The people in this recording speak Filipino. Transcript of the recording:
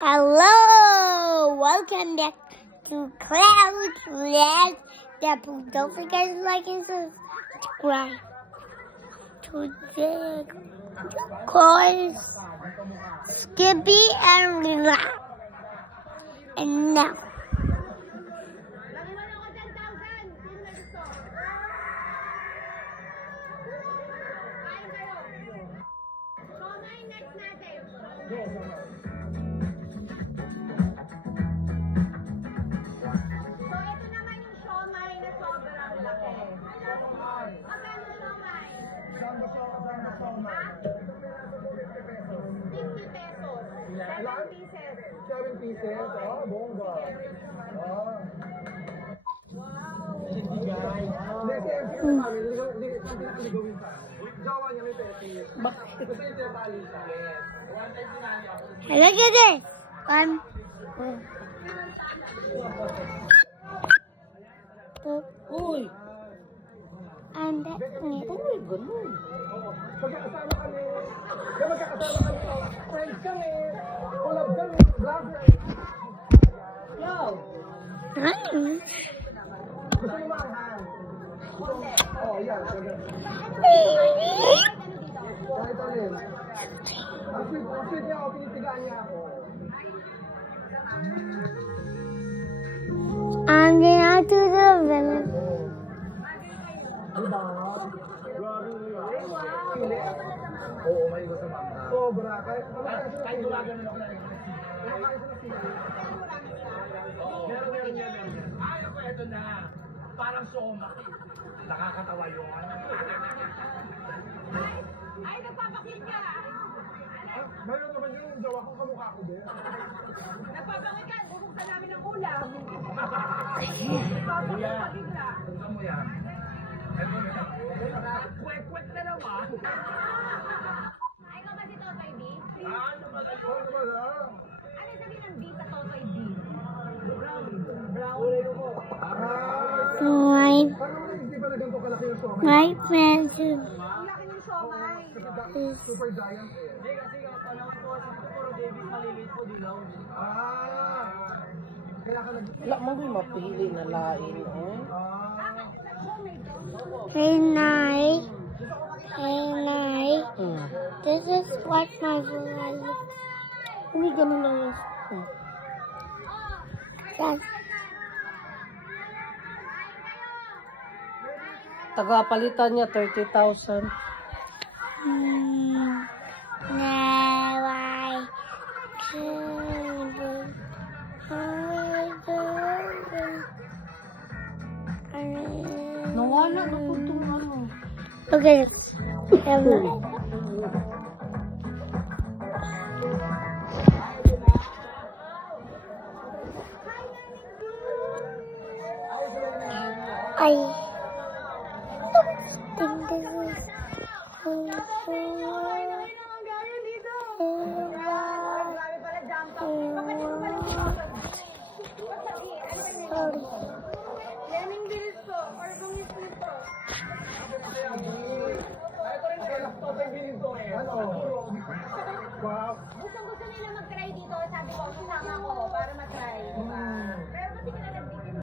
Hello! Welcome back to Cloud Class. Don't forget to like and subscribe. Today, call Skippy and Relax. And now, $7 pieces. Oh, bongga. Oh. Hindi guys. Hindi gawin pa. Jawa niya may petis. Bakit? Kasi yung tinatali sa akin. One time tinali ako. look at this. Uy! And that's it. Uy, ganun. Magkakasama kami. Magkakasama kami. Friends kami. Collab kami. Vlogger. Yo! Nice. Gusto mo maanghang? Oh, yan. Kahit alin. Ang sweet niya ako, pinitigaan niya ako. I'm going to the village. Diba? Pili? Oo, may gusto mangga. Sobra. Kahit dulagan na ako na rin. Meron yan. Ay, ako, eto na. Parang soma. Nakakatawa yun. Ay, nagpapakit ka! Mayroon naman yung jawa ko, kamukha ko din. Nagpapakit ka! Bubuksan namin ng ulam! Nagpapakit ka! Buksan mo yan. Kwek-kwek na naman. Ay, ikaw ba si Totoy D? Ano ba? Ano yung sabihin ng D sa Totoy D? My friends. Ang laki ng siomay! Super giant eh. Hindi kasi kapalang po, puro David maliliit po dilaw. Kaya ka Wala mo may mapili na lain eh. Hey, night. Hey, night. This is what my vlog is. Hindi ganun lang yun. Yes. Tagapalitan niya 30,000. Now I can Nawala na po itong ano. Look at this. Learning bills po, or bungis niyo po. Ito rin kaya laptop ay bilhin ko eh. Ano? Wow. Gusto nila